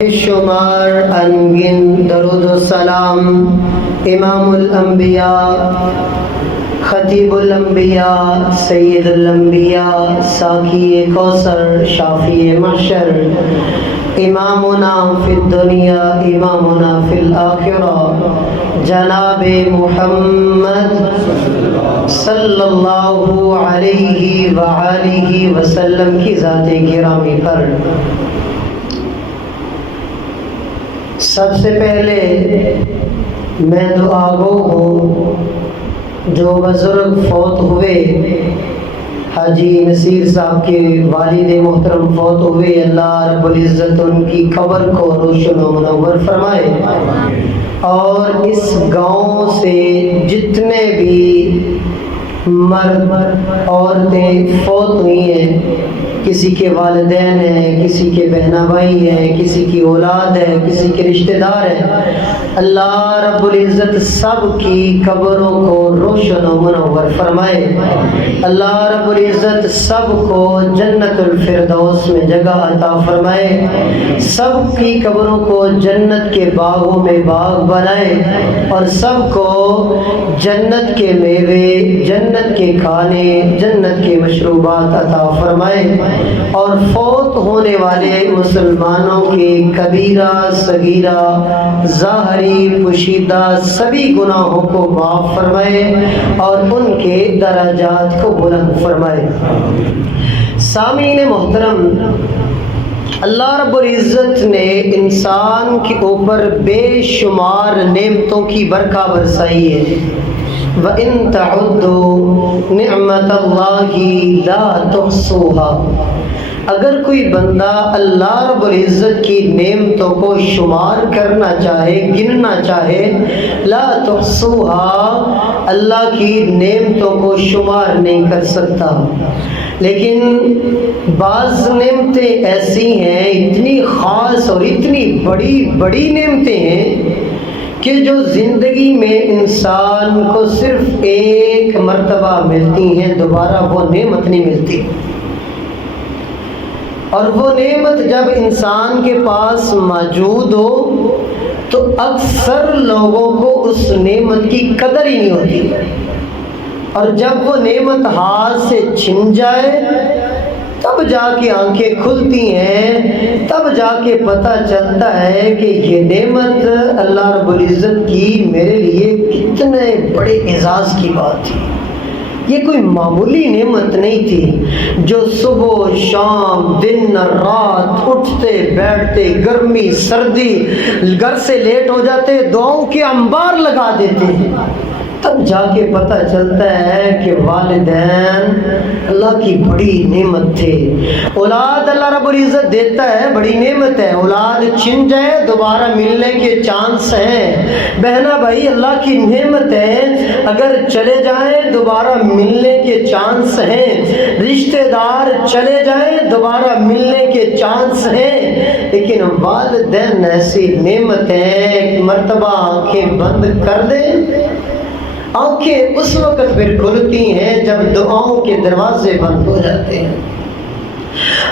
شمار انگن درود و سلام امام الانبیاء خطیب الانبیاء سید الانبیاء ساقی کوثر شافی محشر امامنا فی الدنیا امامنا فی الآخرہ جناب محمد صلی اللہ علیہ وآلہ وسلم کی ذات گرامی پر سب سے پہلے میں دعا گو ہوں جو بزرگ فوت ہوئے، حاجی نصیر صاحب کے والد محترم فوت ہوئے، اللہ رب العزت ان کی قبر کو روشن و منور فرمائے، اور اس گاؤں سے جتنے بھی مرد عورتیں فوت ہوئی ہیں، کسی کے والدین ہیں، کسی کے بہنا بھائی ہیں، کسی کی اولاد ہے، کسی کے رشتہ دار ہیں، اللہ رب العزت سب کی قبروں کو روشن و منور فرمائے، اللہ رب العزت سب کو جنت الفردوس میں جگہ عطا فرمائے، سب کی قبروں کو جنت کے باغوں میں باغ بنائے، اور سب کو جنت کے میوے، جنت کے کھانے، جنت کے مشروبات عطا فرمائے، اور فوت ہونے والے مسلمانوں کے کبیرہ صغیرہ ظاہری پوشیدہ سبھی گناہوں کو معاف فرمائے اور ان کے درجات کو بلند فرمائے۔ سامعین محترم، اللہ رب العزت نے انسان کے اوپر بے شمار نعمتوں کی برکہ برسائی ہے۔ وَإِن تَعُدُّوا نِعْمَةَ اللَّهِ لَا تُحْصُوهَا، اگر کوئی بندہ اللہ رب العزت کی نعمتوں کو شمار کرنا چاہے، گننا چاہے، لا تحصوها، اللہ کی نعمتوں کو شمار نہیں کر سکتا۔ لیکن بعض نعمتیں ایسی ہیں، اتنی خاص اور اتنی بڑی بڑی نعمتیں ہیں کہ جو زندگی میں انسان کو صرف ایک مرتبہ ملتی ہیں، دوبارہ وہ نعمت نہیں ملتی، اور وہ نعمت جب انسان کے پاس موجود ہو تو اکثر لوگوں کو اس نعمت کی قدر ہی نہیں ہوتی، اور جب وہ نعمت ہاتھ سے چھن جائے تب جا کے آنکھیں کھلتی ہیں، تب جا کے پتہ چلتا ہے کہ یہ نعمت اللہ رب العزت کی میرے لیے کتنے بڑے اعزاز کی بات تھی۔ یہ کوئی معمولی نعمت نہیں تھی جو صبح شام دن رات اٹھتے بیٹھتے گرمی سردی گھر سے لیٹ ہو جاتے دعاؤں کے انبار لگا دیتے ہیں، تب جا کے پتہ چلتا ہے کہ والدین اللہ کی بڑی نعمت تھے۔ اولاد اللہ رب العزت دیتا ہے، بڑی نعمت ہے، اولاد چھن جائے دوبارہ ملنے کے چانس ہیں۔ بہنا بھائی اللہ کی نعمت ہے، اگر چلے جائیں دوبارہ ملنے کے چانس ہیں، رشتہ دار چلے جائیں دوبارہ ملنے کے چانس ہیں، لیکن والدین ایسی نعمت ہے، ایک مرتبہ آنکھیں بند کر دیں، آنکھیں اس وقت پھر کھلتی ہیں جب دعاؤں کے دروازے بند ہو جاتے ہیں،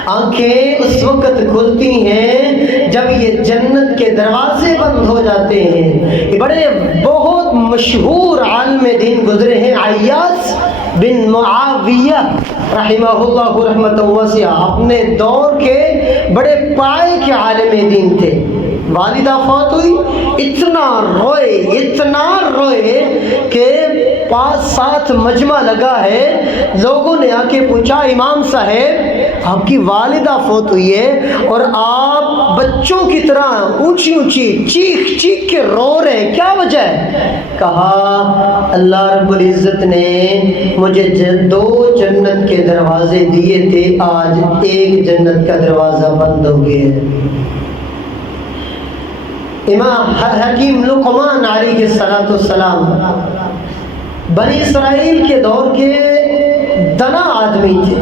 آنکھیں اس وقت کھلتی ہیں جب یہ جنت کے دروازے بند ہو جاتے ہیں۔ یہ بڑے بہت مشہور عالم دین گزرے ہیں، عیاض بن معاویہ رحمہ اللہ رحمۃ واسعہ، اپنے دور کے بڑے پائے کے عالم دین تھے۔ والدہ فوت ہوئی، اتنا روئے کہ 5-7 مجمع لگا ہے، لوگوں نے آ کے پوچھا امام صاحب آپ کی والدہ فوت ہوئی ہے اور آپ بچوں کی طرح اونچی اونچی چیخ کے رو رہے ہیں، کیا وجہ ہے؟ کہا اللہ رب العزت نے مجھے 2 جنت کے دروازے دیے تھے، آج ایک جنت کا دروازہ بند ہو گیا ہے۔ امام حکیم لقمان علیہ السلام بنی اسرائیل کے دور کے دنا آدمی تھے،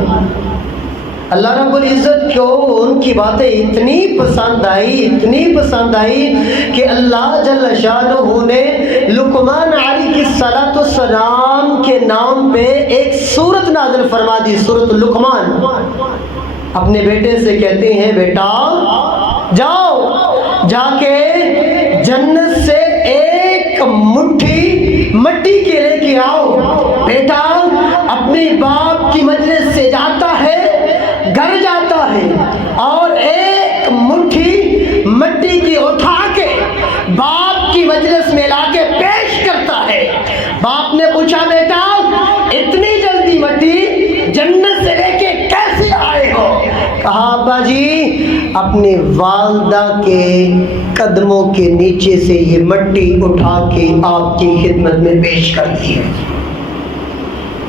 اللہ رب العزت کو ان کی باتیں اتنی پسند آئی کہ اللہ جل شانہ نے لقمان علیہ السلام کے نام پہ ایک سورت نازل فرما دی، سورت لقمان۔ اپنے بیٹے سے کہتے ہیں بیٹا جاؤ جا کے جنت سے ایک مٹھی مٹی کے لے کے آؤ۔ بیٹا اپنے باپ کی مجلس سے جاتا ہے، گھر جاتا ہے اور ایک مٹھی مٹی کی اٹھا کے باپ کی مجلس میں لا کے پیش کرتا ہے۔ باپ نے پوچھا بیٹا اتنی جلدی مٹی جنت سے لے کے کیسے آئے ہو؟ کہا ابا جی اپنی والدہ کے قدموں کے نیچے سے یہ مٹی اٹھا کے آپ کی خدمت میں پیش کر دی ہے۔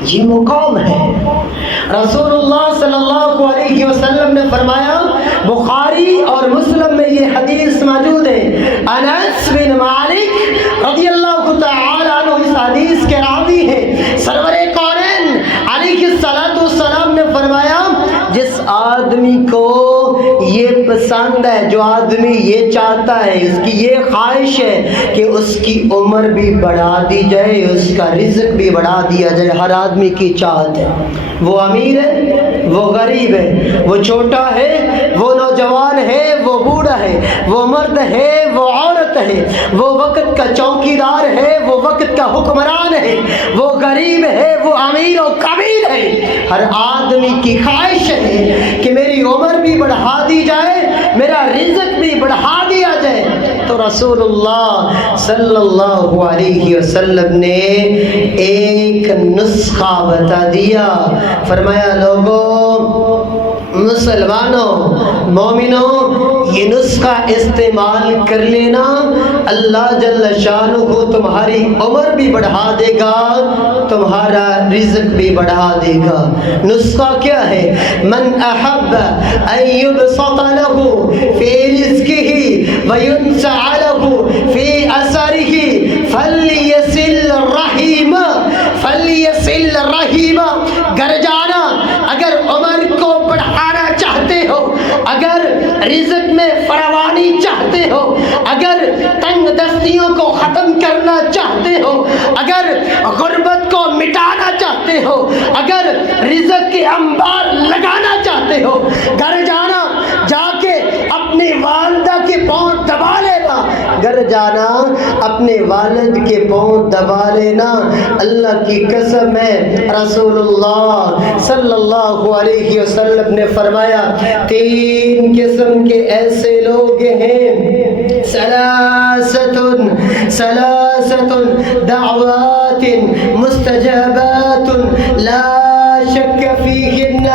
یہ مقام ہے۔ رسول اللہ صلی اللہ علیہ وسلم نے فرمایا، بخاری اور مسلم میں یہ حدیث موجود ہے، انس بن مالک رضی اللہ تعالی عنہ اس حدیث کے راوی ہیں، سرور کونین علیہ السلام نے فرمایا جس آدمی کو یہ پسند ہے، جو آدمی یہ چاہتا ہے، اس کی یہ خواہش ہے کہ اس کی عمر بھی بڑھا دی جائے، اس کا رزق بھی بڑھا دیا جائے، ہر آدمی کی چاہت ہے۔ وہ امیر ہے، وہ غریب ہے، وہ چھوٹا ہے، وہ نوجوان ہے، وہ بوڑھا ہے، وہ مرد ہے، وہ عورت ہے، وہ وقت کا چوکیدار ہے، وہ وقت کا حکمران ہے، وہ غریب ہے، وہ امیر و کبیر ہے۔ ہر آدمی کی خواہش ہے کہ میری عمر بھی بڑھا دی جائے، میرا رزق بھی بڑھا دیا جائے۔ تو رسول اللہ صلی اللہ علیہ وسلم نے ایک نسخہ بتا دیا، فرمایا لوگوں، مسلمانوں، مومنوں، یہ نسخہ استعمال کر لینا، اللہ جل شانہ تمہاری عمر بھی بڑھا دے گا، تمہارا رزق بھی بڑھا دے گا۔ نسخہ کیا ہے؟ من احب ان یبسط له فی رزقہ وینسع له فی اثرہ فلیصل الرحیم، فلیصل الرحیم۔ گھر جانا، اگر عمر کو بڑھانا چاہتے ہو، اگر رزق میں فراوانی چاہتے ہو، اگر تنگ دستیوں کو ختم کرنا چاہتے ہو، اگر غربت کو مٹانا چاہتے ہو، اگر رزق کے انبار لگانا چاہتے ہو، گھر جانا، جا کے اپنے والدہ کے پاؤں دبا لینا، گھر جانا اپنے والد کے پاؤں دبا لینا۔ اللہ کی قسم ہے، رسول اللہ صلی اللہ علیہ وسلم نے فرمایا تین قسم کے ایسے لوگ ہیں، ثلاثۃ دعوات مستجابات لا شک فیہن۔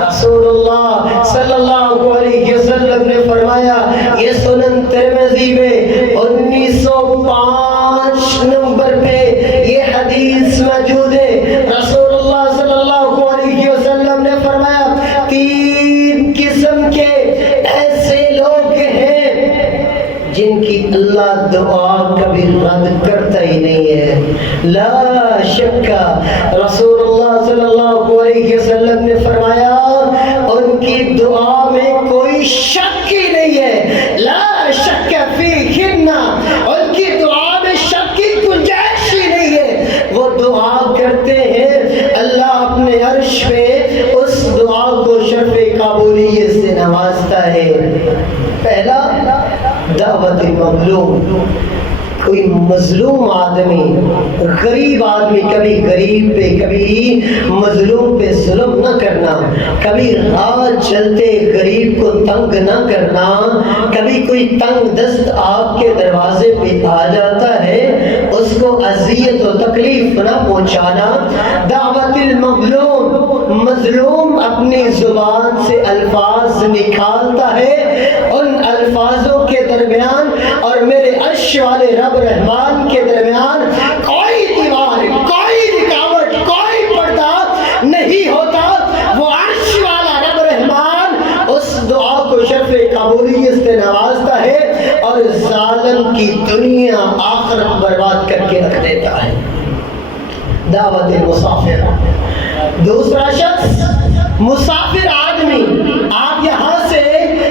رسول اللہ صلی اللہ علیہ وسلم نے فرمایا، یہ سنن ترمذی میں 1905 نمبر پہ یہ حدیث موجود ہے۔ رسول اللہ صلی اللہ علیہ وسلم نے فرمایا تین قسم کے ایسے لوگ ہیں جن کی اللہ دعا کبھی رد کرتا ہی نہیں ہے، لا شک۔ رسول اللہ صلی اللہ علیہ وسلم نے فرمایا ان کی دعا میں کوئی شک ہی نہیں ہے، لا شک فیہن، ان کی دعا میں شک کی گنجائش ہی نہیں ہے۔ وہ دعا کرتے ہیں، اللہ اپنے عرش پہ اس دعا کو شرف قبولیت سے نوازتا ہے۔ پہلا دعوت مظلوم، کوئی مظلوم آدمی، غریب آدمی، کبھی غریب پہ کبھی مظلوم پہ ظلم نہ کرنا، کبھی راہ چلتے غریب کو تنگ نہ کرنا، کبھی کوئی تنگ دست آپ کے دروازے پہ آ جاتا ہے اس کو اذیت و تکلیف نہ پہنچانا۔ دعوت المظلوم، مظلوم اپنی زبان سے الفاظ نکالتا ہے، ان الفاظوں کے درمیان اور میرے عرش والے رب رحمان کے درمیان کوئی دیوار، کوئی رکاوٹ، کوئی پردہ نہیں ہوتا۔ وہ عرش والا رب رحمان اس دعا کو شرف قبولیت سے نوازتا ہے اور ظالم کی دنیا آخرت برباد کر کے رکھ دیتا ہے۔ دعوت مسافر، دوسرا شخص مسافر آدمی، آپ یہاں سے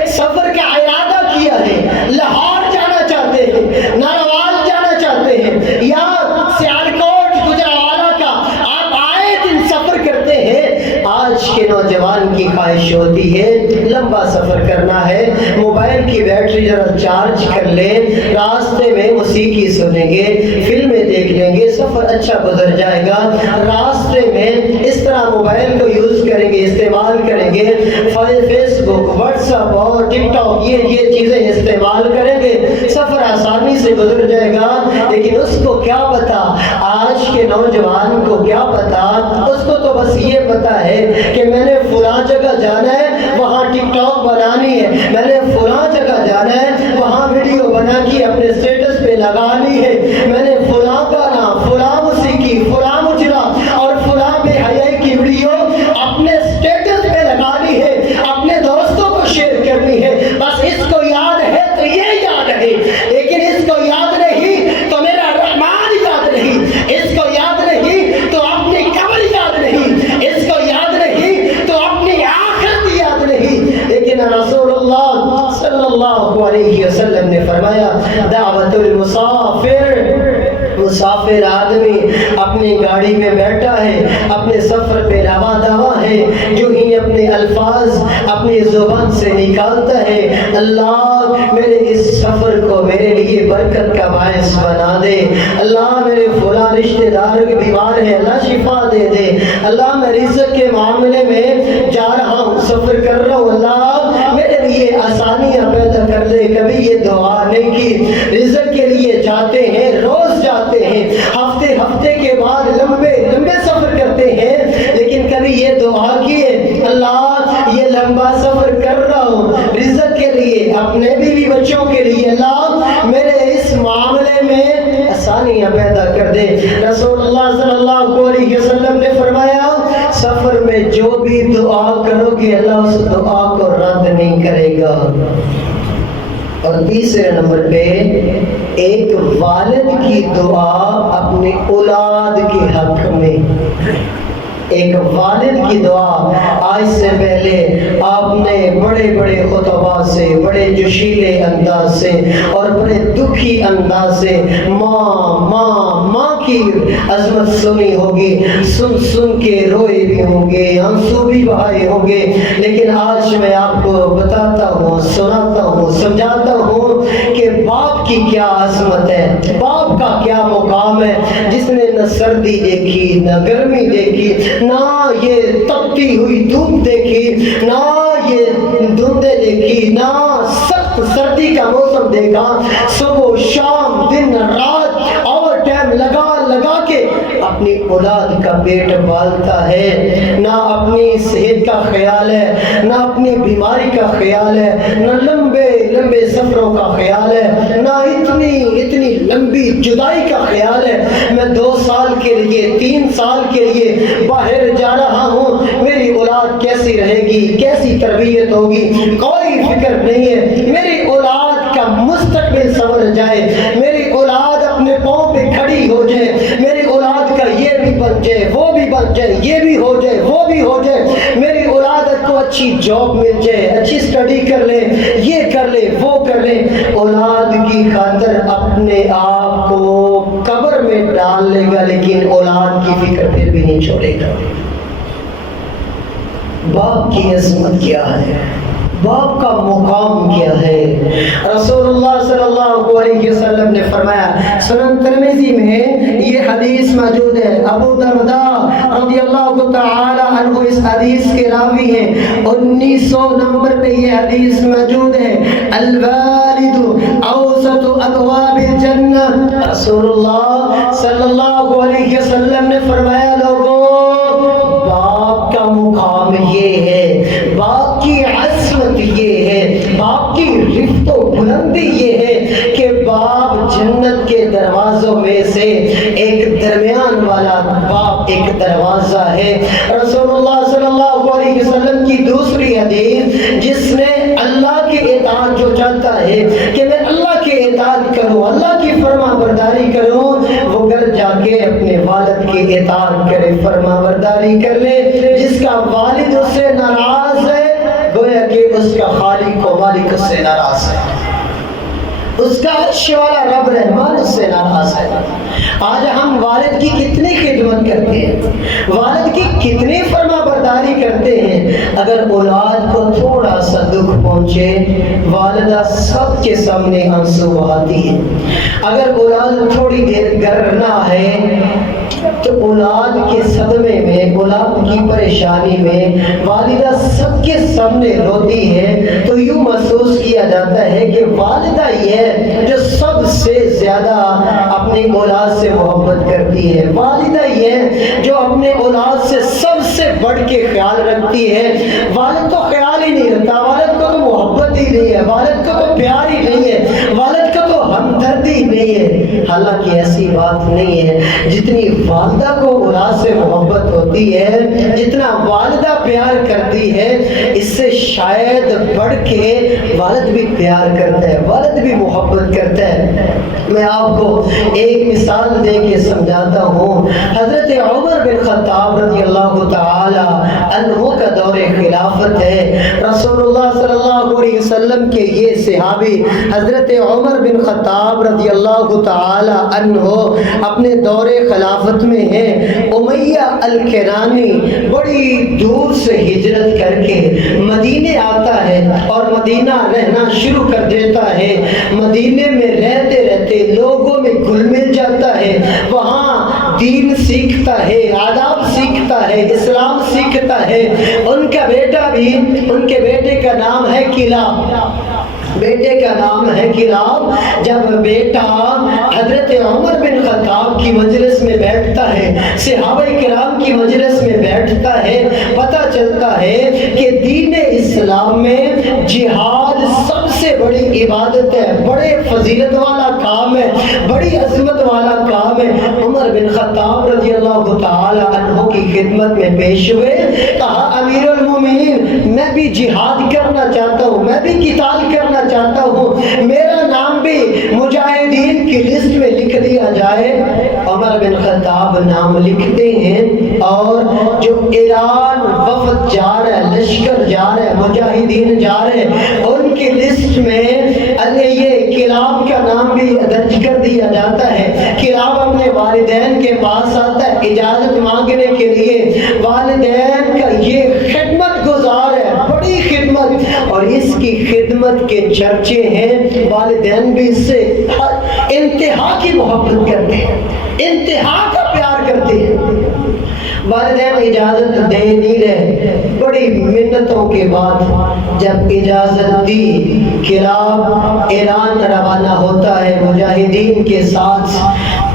سفر کا ارادہ کیا ہے، لاہور جانا چاہتے ہیں، ناروال جانا چاہتے ہیں، یا سیالکوٹ گجرانوالہ کا آپ آئے دن سفر کرتے ہیں۔ آج کے کے نوجوان کی خواہش ہوتی ہے لمبا سفر کرنا ہے، موبائل کی بیٹری ذرا چارج کر لیں، راستے میں موسیقی سنیں گے، فلمیں دیکھ لیں گے، سفر اچھا گزر جائے گا۔ راستے میں اس طرح موبائل کو یوز کریں گے، استعمال کریں گے، فیس بک، واٹس ایپ اور ٹک ٹاک یہ چیزیں استعمال کریں گے، سفر آسانی سے گزر جائے گا۔ لیکن اس کو کیا پتا، آج کے نوجوان کو کیا پتا، اس کو تو بس یہ پتا ہے کہ میں نے فلاں جگہ جانا ہے، وہاں ٹک ٹاک بنانی ہے، میں نے فلاں جگہ جانا ہے، وہاں ویڈیو بنا کے اپنے اسٹیٹس پہ لگانی ہے، میں نے فلاں گانا، فلاں موسیقی، فلاں مجرا اور فلاں بے حیائی کی ویڈیو اپنے اسٹیٹس پہ لگانی ہے، اپنے دوستوں کو شیئر کرنی ہے۔ بس اس کو یاد ہے تو یہ یاد ہے، لیکن اس کو یاد نہیں تو میرا رحمان یاد نہیں، اس کو یاد نہیں تو اپنی قبر یاد نہیں، اس کو یاد نہیں تو اپنی آخرت یاد نہیں۔ لیکن رسول اللہ صلی اللہ علیہ وسلم نے فرمایا دعوت المسافر، مسافر آدمی اپنی گاڑی میں بیٹھا ہے، اپنے سفر پہ رواں دواں ہے، جو ہی اپنے الفاظ اپنی زبان سے نکالتا ہے، اللہ میرے اس سفر کو میرے لیے برکت کا باعث بنا دے، اللہ میرے فلاں رشتہ دار کے بیمار ہے، اللہ شفا دے دے، اللہ میں رزق کے معاملے میں جا رہا ہوں، سفر کر رہا ہوں، اللہ میرے لیے آسانیاں پیدا کر دے۔ کبھی یہ دعا نہیں کی، رزق کے لیے جاتے ہیں، روز جاتے ہیں، ہفتے کے بعد لمبے سفر کرتے ہیں، لیکن کبھی یہ دعا کیے اللہ یہ لمبا سفر کر رہا ہوں رزق کے لیے، اپنے بیوی بچوں کے لیے، اللہ میرے اس معاملے میں آسانیاں پیدا کر دے۔ رسول اللہ صلی اللہ علیہ وسلم نے فرمایا سفر میں جو بھی دعا کرو گے اللہ اس دعا کو رد نہیں کرے گا۔ اور تیسرے نمبر پہ ایک والد کی دعا اپنے اولاد کے حق میں، ایک والد کی دعا۔ آج سے پہلے آپ نے بڑے خطبہ سے، بڑے جوشیلے انداز سے اور بڑے دکھی انداز سے ماں کی عظمت سنی ہوگی، سن کے روئے بھی ہوں گے، آنسو بھی بہائے ہوں گے، لیکن آج میں آپ کو بتاتا ہوں، سناتا ہوں، سمجھاتا ہوں کہ باپ کی کیا عظمت ہے، باپ کا کیا مقام ہے، جس نے نہ سردی دیکھی، نہ گرمی دیکھی، نہ یہ تپتی ہوئی دھوپ دیکھی، نہ یہ دھندیں دیکھی، نہ سخت سردی کا موسم دیکھا، صبح شام دن رات اور ٹائم لگا کے اپنی اولاد کا پیٹ پالتا ہے، نہ اپنی صحت کا خیال ہے، نہ اپنی بیماری کا خیال ہے، نہ لمبے سفروں کا خیال ہے، نہ اتنی لمبی جدائی کا خیال ہے۔ میں 2 سال کے لیے 3 سال کے لیے باہر جا رہا ہوں، میری اولاد کیسی رہے گی، کیسی تربیت ہوگی، کوئی فکر نہیں ہے۔ میری اولاد کا مستقبل سنور جائے، میری اولاد اپنے پاؤں پہ کھڑی ہو جائے، میری اولاد کا یہ بھی بن جائے، وہ بھی بن جائے، یہ بھی ہو جائے، وہ بھی ہو جائے، میری اولاد کو اچھی جاب مل جائے، اچھی اسٹڈی کر لے، یہ کر لے، وہ کر لے۔ اولاد کی خاطر اپنے آپ کو قبر میں ڈال لے گا، لیکن اولاد کی فکر پھر بھی نہیں چھوڑے گا۔ باپ کی عظمت کیا ہے، باپ کا مقام کیا ہے۔ رسول اللہ صلی اللہ علیہ وسلم نے فرمایا، سنن ترمذی میں یہ حدیث موجود ہے، ابو درداء رضی اللہ تعالی عنہ اس حدیث کے راوی ہیں، 1900 نمبر پہ یہ حدیث موجود ہے، الوالد اوسط ابواب الجنہ۔ رسول اللہ صلی اللہ علیہ وسلم نے فرمایا، لوگوں باپ کا مقام یہ ہے، باپ کی عظمت یہ ہے، باپ کی رفت و بلندی یہ ہے کہ باپ جنت کے دروازوں میں سے ایک درمیان والا باپ ایک دروازہ ہے۔ رسول اللہ صلی اللہ علیہ وسلم کی دوسری حدیث، جس نے اللہ کی اطاعت جو چاہتا ہے کہ میں اللہ کی اطاعت کروں، اللہ کی فرما برداری کروں، وہ گھر جا کے اپنے والد کی اطاعت کرے، فرما برداری کر لے۔ جس کا والد اس سے ناراض ہے، گویا کہ اس کا خالق و مالک اس سے ناراض ہے، اس کا عرش والا رب رحمان اس سے ناراض ہے۔ آج ہم والد کی کتنی خدمت کرتے ہیں، والد کی کتنی فرما برداری کرتے ہیں، اگر اولاد کو تھوڑا سا دکھ پہنچے والدہ سب کے سامنے آنسو بہاتی ہے۔ اگر اولاد تھوڑی دیر گھر نہ ہے تو اولاد کے صدمے میں، اولاد کی پریشانی میں والدہ سب کے سامنے روتی ہے، تو یوں محسوس کیا جاتا ہے کہ والدہ یہ ہے جو سب سے زیادہ اپنی اولاد سے محبت کرتی ہے، والدہ یہ ہے جو اپنے اولاد سے سب سے بڑھ کے خیال رکھتی ہے۔ والد تو خیال ہی نہیں رکھتا، والد کو تو محبت ہی نہیں ہے، والد کو تو پیار ہی نہیں ہے، والد کو تو ہمدردی نہیں ہے۔ حالانکہ ایسی بات نہیں ہے، جتنی والدہ کو اولاد سے محبت ہوتی ہے، جتنا والدہ پیار کرتی ہے، اس سے شاید بڑھ کے والد بھی پیار کرتا ہے، والد بھی محبت کرتا ہے۔ میں آپ کو ایک مثال دے کے سمجھاتا ہوں۔ حضرت عمر بن خطاب رضی اللہ تعالی عنہ کا دور خلافت ہے۔ رسول اللہ صلی اللہ علیہ وسلم کے یہ صحابی حضرت عمر بن خطاب رضی اللہ تعالی عنہ اپنے دور خلافت میں ہیں۔ امیہ الکنانی بڑی دور سے ہجرت کر کے مدینے آتا ہے اور مدینہ رہنا شروع کر دیتا ہے۔ مدینے میں رہتے رہتے لوگوں میں گھل مل جاتا ہے، وہاں دین سیکھتا ہے، آداب سیکھتا ہے، اسلام سیکھتا ہے۔ ان کا بیٹا بھی، ان کے بیٹے کا نام ہے کلاب، بیٹے کا نام ہے کلاب۔ جب بیٹا حضرت عمر بن خطاب کی مجلس میں بیٹھتا ہے، صحابہ کرام کی مجلس میں بیٹھتا ہے، پتہ چلتا ہے کہ دین اسلام میں جہاد سب سے بڑی عبادت ہے، بڑے فضیلت والا کام ہے، بڑی عظمت والا کام ہے۔ عمر بن خطاب رضی اللہ تعالی عنہ کی خدمت میں پیش ہوئے، کہا امیر المومنین میں بھی جہاد کرنا چاہتا ہوں، میں بھی قتال کرنا چاہتا ہوں، میرا نام بھی مجاہدین کی لسٹ میں لکھ دیا جائے۔ عمر بن خطاب نام لکھتے ہیں اور جو ایران وفد جا رہا ہے، لشکر جا رہا ہے، مجاہدین جا رہے ہیں، ان کی لسٹ میں یہ کلاب کا نام بھی درج کر دیا جاتا ہے۔ کلاب اپنے والدین کے پاس آتا ہے اجازت مانگنے کے لیے، والدین کا یہ خدمت گزار ہے، بڑی خدمت، اور اس کی خدمت کے چرچے ہیں، والدین بھی اس سے انتہا کی محبت کرتے ہیں، انتہا کا پیار کرتے ہیں۔ والدین اجازت دے نہیں رہے، بڑی منتوں کے بعد جب اجازت دی، کلاب ایران روانہ ہوتا ہے مجاہدین کے ساتھ۔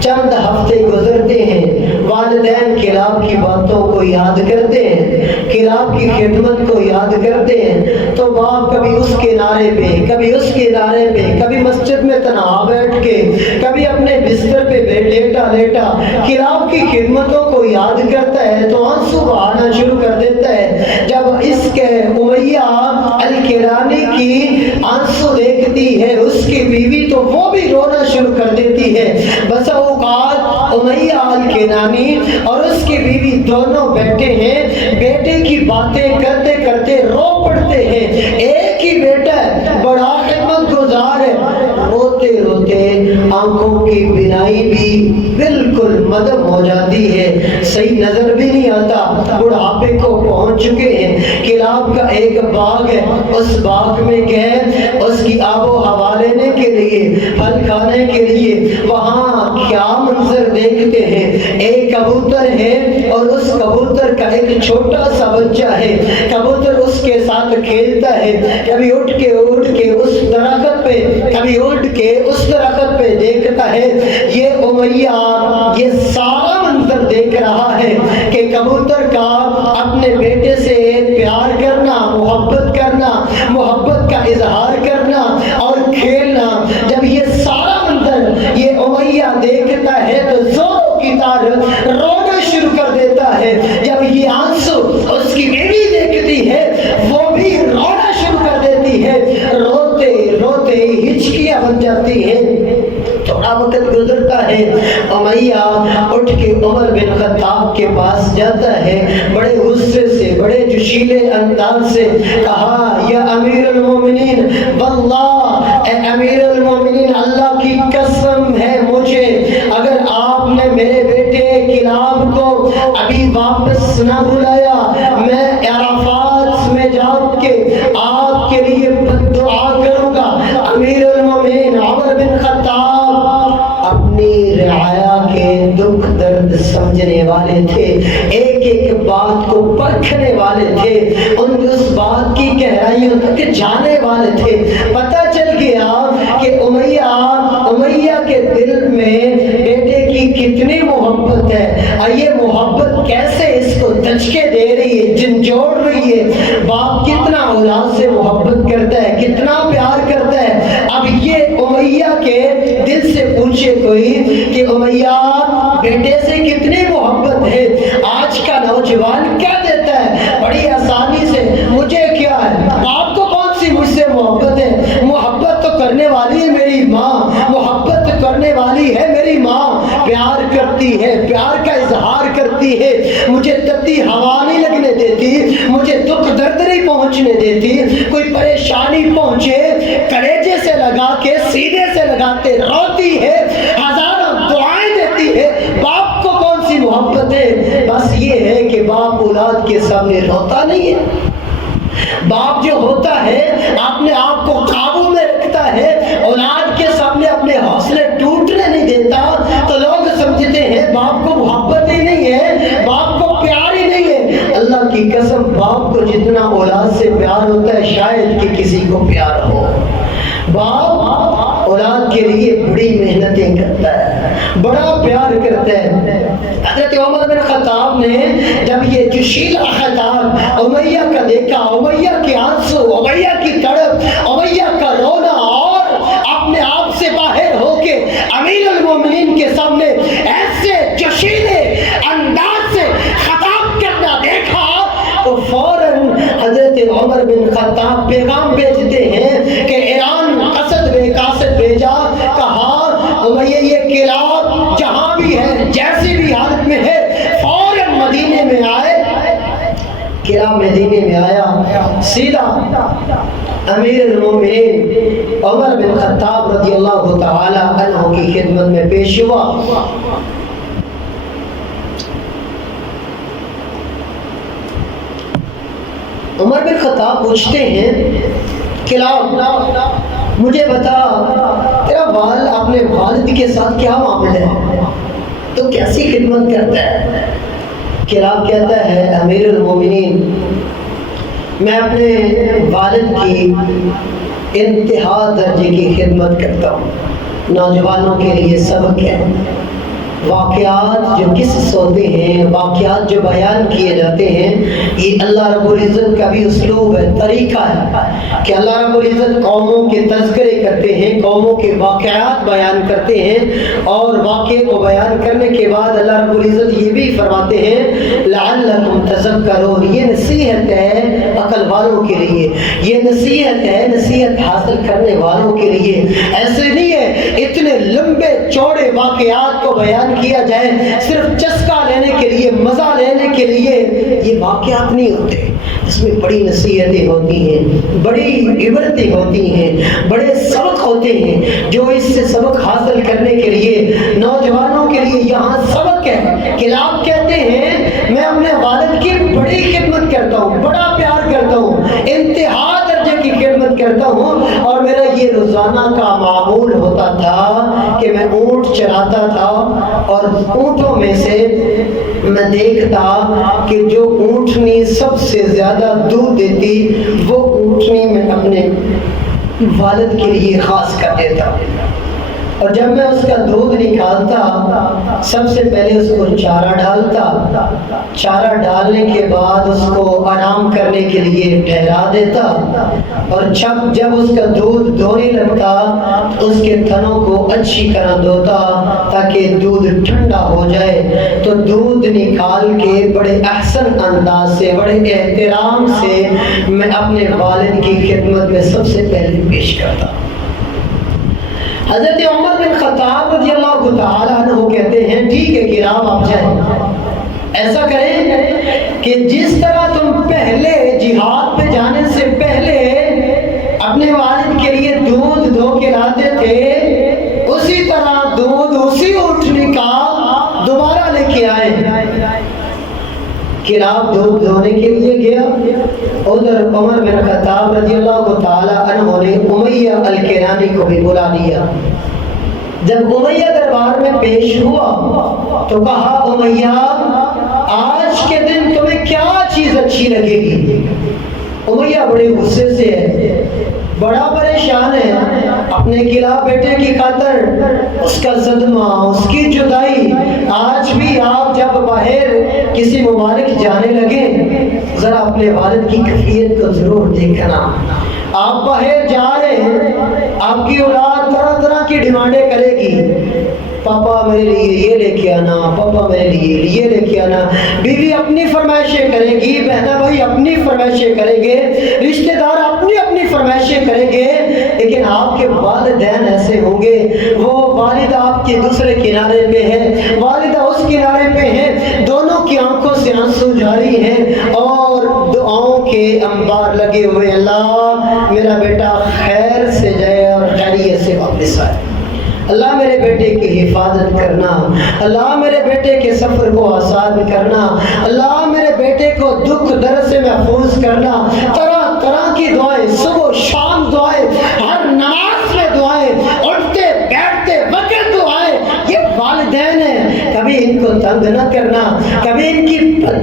چند ہفتے گزرتے ہیں، والدین کلاب کی باتوں کو یاد کرتے ہیں، کلاب کی خدمت کو یاد کرتے ہیں، تو باپ کبھی اس کنارے پہ، کبھی اس کنارے پہ، کبھی مسجد میں تنہا بیٹھ کے، کبھی اپنے بستر پہ لیٹا لیٹا کلاب کی خدمتوں کو یاد کرتا ہے تو آنسو بہانا شروع کر دیتا ہے۔ جب اس کے امیہ الکنانی کی آنسو دیکھتی ہے اس کی بیوی تو وہ بھی رونا شروع کر دیتی ہے۔ بس اوقات امیہ الکنانی اور اس کی بیوی دونوں بیٹھے ہیں، بیٹے کی باتیں کرتے کرتے رو پڑتے ہیں۔ ایک ہی بیٹا ہے، بڑا خدمت گزار ہے، روتے روتے آنکھوں کی بینائی بھی بالکل مدم ہو جاتی ہے، صحیح نظر بھی نہیں آتا، بڑھاپے کو پہنچ چکے ہیں۔ کلاب کا ایک باغ ہے، اس باغ میں گئے اس کی آب و ہوا لینے کے لیے، پھل کھانے کے لیے، وہاں کیا منظر دیکھتے ہیں۔ ایک کبوتر ہے اور اس کبوتر کا ایک چھوٹا سا بچہ ہے، کبوتر اس کے ساتھ کھیلتا ہے، کبھی اٹھ کے اس درخت پہ، کبھی اٹھ کے اس درخت پہ دیکھتا ہے۔ یہ امیہ یہ سارا منظر دیکھ رہا ہے کہ کبوتر کا اپنے بیٹے سے پیار کرنا، محبت کرنا، محبت کا اظہار کرنا اور کھیلنا، جب یہ سارا منظر یہ امیہ دیکھتا ہے تو زوروں کی طرح رونا شروع کر دیتا ہے۔ جب یہ آنسو اس کی بیوی دیکھتی ہے وہ بھی رونا شروع کر دیتی ہے، روتے روتے ہچکیاں بن جاتی ہیں۔ تھوڑا وقت گزرتا ہے، امیہ اٹھ کے عمر بن خطاب کے پاس جاتا ہے، بڑے غصے سے بڑے جوشیلے انداز سے کہا یا امیر المومنین واللہ، اے امیر المومنین اللہ کی قسم ہے مجھے، اگر آپ نے میرے بیٹے کلاب کو ابھی واپس نہ بلایا میں عرفات میں جا کے آپ کے لیے بد دعا کروں گا۔ امیر المومنین عمر بن خطاب اپنی رعایا کے دکھ درد سمجھنے والے تھے، ایک ایک بات کو پرکھنے والے تھے، اس بات کی گہرائیوں تک جانے والے تھے۔ پتہ چل گیا کہ امیہ کے دل میں بیٹے کی کتنی محبت ہے، یہ محبت کیسے اس کو دھچکے دے رہی ہے، جھنجھوڑ رہی ہے۔ باپ کتنا اولاد سے محبت کرتا ہے، کتنا پیار کرتا ہے۔ اب یہ امیہ کے دل سے پوچھے کوئی کہ امیہ بیٹے سے کتنی محبت ہے، آج کا نوجوان کیا دیتا ہے بڑی آسانی سے، مجھے کیا ہے، آپ کو کون سی مجھ سے محبت ہے، محبت تو کرنے والی ہے میری ماں، محبت کرنے والی ہے میری ماں، پیار کرتی ہے، پیار کا اظہار کرتی ہے، مجھے تتی ہوا نہیں لگنے دیتی، مجھے دکھ درد نہیں پہنچنے دیتی، کوئی پریشانی پہنچے کلیجے سے لگا کے سینے سے لگاتے روتی ہے، ہزاروں دعائیں دیتی ہے۔ باپ کو کون سی محبت ہے، بس یہ ہے کہ باپ اولاد کے سامنے روتا نہیں ہے۔ باپ جو ہوتا ہے اپنے آپ کو قابو میں رکھتا ہے، اولاد کے سامنے اپنے حوصلے ٹوٹنے نہیں دیتا، تو لوگ سمجھتے ہیں باپ کو محبت ہی نہیں ہے، باپ کو پیار ہی نہیں ہے۔ اللہ کی قسم باپ کو جتنا اولاد سے پیار ہوتا ہے شاید کہ کسی کو پیار ہو۔ باپ اولاد کے لیے بڑی محنتیں کرتا ہے، بڑا پیار کرتا ہے۔ حضرت عمر بن خطاب نے جب یہ جوشیلا خطاب امیہ کا دیکھا، امیہ کے آنسو، امیہ کی تڑپ، امیہ کا رونا، اور اپنے آپ سے باہر ہو کے امیر المومنین کے سامنے ایسے جوشیلے انداز سے خطاب کرنا دیکھا تو فوراً حضرت عمر بن خطاب پیغام بھیجتے ہیں کہ ایران قصد قاصد بھیجا، کہا امیہ یہ کلاب جہاں بھی ہے جیسی بھی حالت میں ہے فوراً مدینے میں آئے۔ کلاب مدینے میں آیا، سیدھا امیر المومنین عمر بن خطاب رضی اللہ تعالی عنہ کی خدمت میں پیش ہوا۔ عمر بن خطاب پوچھتے ہیں کلاب مجھے بتا تیرا اپنے والد کے ساتھ کیا معاملہ ہے، تو کیسی خدمت کرتا ہے؟ کلاب کہتا ہے امیر المومنین میں اپنے والد کی انتہا درجے کی خدمت کرتا ہوں۔ نوجوانوں کے لیے سبق ہے، واقعات جو قصص ہوتے ہیں، واقعات جو بیان کیے جاتے ہیں، یہ اللہ رب العزت کا بھی اسلوب ہے، طریقہ ہے کہ اللہ رب العزت قوموں کے تذکرے کرتے ہیں، قوموں کے واقعات بیان کرتے ہیں، اور واقعے کو بیان کرنے کے بعد اللہ رب العزت یہ بھی فرماتے ہیں لعلکم تذکرون، یہ نصیحت ہے عقل والوں کے لیے، یہ نصیحت ہے نصیحت حاصل کرنے والوں کے لیے۔ ایسے نہیں ہے اتنے لمبے چوڑے واقعات کو بیان کیا جائے صرف چسکا لینے کے لیے، مزہ لینے کے لیے، یہ واقعات نہیں ہوتے، اس میں بڑی نصیحتیں ہوتی ہیں، بڑی عبرتیں ہوتی ہیں، بڑے سبق ہوتے ہیں جو اس سے سبق حاصل کرنے کے لیے نوجوانوں کے لیے یہاں سبق ہے۔ کلاب کہتے ہیں میں اپنے والد کی بڑی خدمت کرتا ہوں، بڑا پیار کرتا ہوں، انتہا درجے کی خدمت کرتا ہوں، اور میرا یہ روزانہ کا معمول ہوتا تھا کہ میں اونٹ چراتا تھا، اور اونٹوں میں سے میں دیکھتا کہ جو اونٹنی سب سے زیادہ دودھ دیتی وہ اونٹنی میں اپنے والد کے لیے خاص کر دیتا، اور جب میں اس کا دودھ نکالتا سب سے پہلے اس کو چارہ ڈالتا، چارہ ڈالنے کے بعد اس کو آرام کرنے کے لیے ٹھہرا دیتا، اور جب اس کا دودھ دھونے لگتا اس کے تھنوں کو اچھی طرح دھوتا تاکہ دودھ ٹھنڈا ہو جائے، تو دودھ نکال کے بڑے احسن انداز سے، بڑے احترام سے میں اپنے والد کی خدمت میں سب سے پہلے پیش کرتا۔ حضرت عمر بن خطاب رضی اللہ تعالیٰ عنہ کہتے ہیں ٹھیک ہے کرام آپ جائیں، ایسا کریں کہ جس طرح تم پہلے جہاد پہ جانے سے پہلے اپنے والد کے لیے دودھ دھو کے لاتے تھے، اسی طرح دودھ اسی اونٹنی کا دوبارہ لے کے آئے۔ کرام دودھ دھونے کے لیے گیا، ادھر عمر بن خطاب رضی اللہ تعالی عنہ نے امیہ الکنانی کو بھی بلا لیا۔ جب امیہ دربار میں پیش ہوا تو کہا امیہ آج کے دن تمہیں کیا چیز اچھی لگے گی؟ امیہ بڑے غصے سے ہے، بڑا پریشان ہے، اپنے گلا بیٹے کی خاطر اس کا صدمہ، اس کی جدائی۔ آج بھی آپ جب باہر کسی ممالک جانے لگے ذرا اپنے والد کی کیفیت کو ضرور دیکھنا۔ آپ باہر جا رہے ہیں، آپ کی اولاد طرح طرح کی ڈیمانڈیں کرے گی، پاپا میرے لیے یہ لے کے آنا، پاپا میرے لیے یہ لے کے آنا۔ بیوی اپنی فرمائشیں کرے گی، بہنا بھائی اپنی فرمائشیں کریں گے، رشتہ دار اپنی اپنی فرمائشیں کریں گے، لیکن آپ کے والدین ایسے ہوں گے، وہ والدہ آپ کے دوسرے کنارے پہ ہے، والدہ اس کنارے پہ ہے، دونوں کی آنکھوں سے آنسو جاری ہیں اور دعاؤں کے انبار لگے ہوئے، اللہ میرا بیٹا خیر سے جائے اور خیریت سے واپس آئے، اللہ میرے بیٹے کی حفاظت کرنا، اللہ میرے بیٹے کے سفر کو آسان کرنا، اللہ میرے بیٹے کو دکھ درد سے محفوظ کرنا۔ طرح طرح کی دعائیں، صبح شام دعائیں، ہر نماز میں دعائیں، اٹھتے بیٹھتے وقت دعائیں، یہ والدین ہیں، کبھی ان کو تنگ نہ کرنا، کبھی ان کی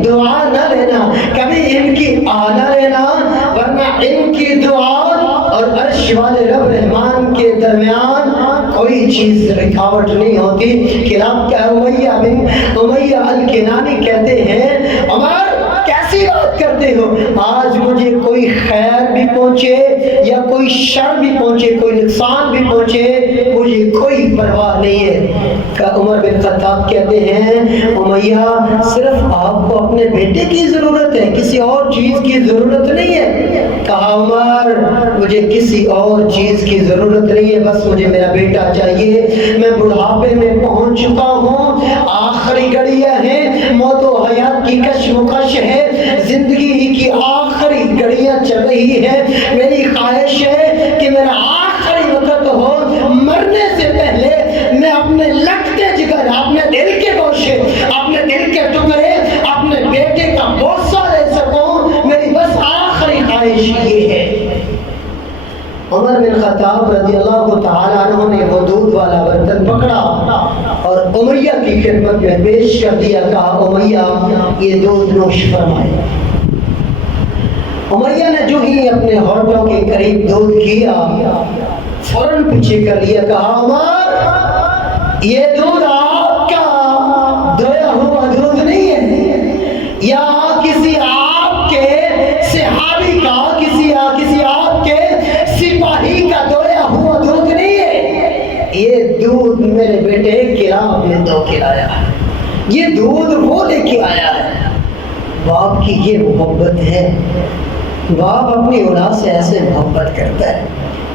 دعا نہ لینا، کبھی ان کی نہ لینا، ورنہ ان کی دعا اور عرش والے رب رحمان کے درمیان کوئی چیز رکاوٹ نہیں ہوتی۔ کرام کیا امیہ الکنانی کہتے ہیں عمر کیسی بات کرتے ہو، آج مجھے کوئی خیر بھی پہنچے یا کوئی شر بھی پہنچے، کوئی نقصان بھی پہنچے، مجھے کوئی پرواہ نہیں ہے۔ عمر بن خطاب کہتے ہیں امیہ صرف آپ کو اپنے بیٹے کی ضرورت ہے، کسی اور چیز کی ضرورت نہیں ہے۔ کہا عمر مجھے کسی اور چیز کی ضرورت نہیں ہے، بس مجھے میرا بیٹا چاہیے، میں بڑھاپے میں پہنچ چکا ہوں، آخری گھڑیاں ہیں، موت و حیات کی کشمکش ہے، زندگی ہی کی آخری گھڑیاں چل رہی ہے، میری خواہش ہے کہ میرا آخری وقت ہو، مرنے سے پہلے میں اپنے لگتے جگر، اپنے دل کے گوشے، اپنے دل کے ٹکڑے اپنے بیٹے کا بوسہ لے سکوں، میری بس آخری خواہش یہ ہے۔ عمر بن خطاب رضی اللہ تعالیٰ عنہ نے وہ دودھ والا برتن پکڑا اور امیہ کی خدمت میں پیش کر دیا، کہا امیہ یہ دودھ نوش فرمائے۔ امیہ نے جو ہی اپنے ہونٹوں کے قریب دودھ کیا فوراً پیچھے کر لیا، کہا عمر یہ دودھ آپ کا دھویا ہوا دودھ نہیں ہے، یا کسی آپ کے صحابی کا، کسی آپ کے سپاہی کا دھویا ہوا دودھ نہیں ہے، یہ دودھ میرے بیٹے کرام نے دھو کے لایا ہے، یہ دودھ وہ لے کے آیا ہے۔ باپ کی یہ محبت ہے، باپ اپنی اولاد سے ایسے محبت کرتا ہے،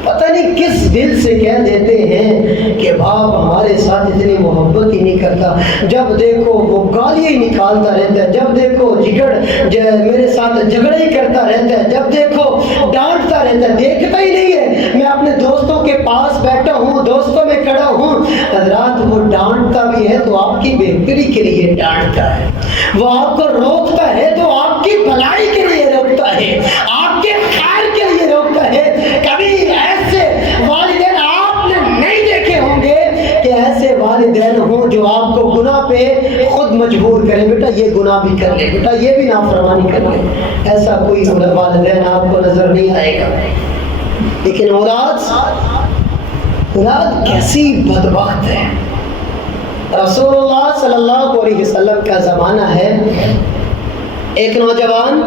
پتہ نہیں کس دل سے کہہ دیتے ہیں کہ باپ ہمارے ساتھ اتنی محبت ہی نہیں کرتا، جب دیکھو وہ گالیاں ہی نکالتا رہتا ہے، جب دیکھو میرے ساتھ جھگڑے ہی کرتا رہتا ہے، جب دیکھو ڈانٹتا رہتا ہے، دیکھتا ہی نہیں ہے میں اپنے دوستوں کے پاس بیٹھا ہوں، دوستوں میں کھڑا ہوں، حضرات وہ ڈانٹتا بھی ہے تو آپ کی بہتری کے لیے ڈانٹتا ہے، وہ آپ کو روکتا ہے تو آپ کی بھلائی کے لیے روکتا ہے، آپ کے خیر کے لیے روکتا ہے۔ کبھی ایسے والدین آپ نے نہیں دیکھے ہوں گے کہ ایسے والدین ہوں جو آپ کو گناہ پہ خود مجبور کریں، بیٹا یہ گناہ بھی کر لے، بیٹا یہ بھی نافرمانی کر لے، ایسا کوئی والدین آپ کو نظر نہیں آئے گا۔ لیکن اولاد کیسی بدبخت ہے۔ رسول اللہ صلی اللہ علیہ وسلم کا زمانہ ہے، ایک نوجوان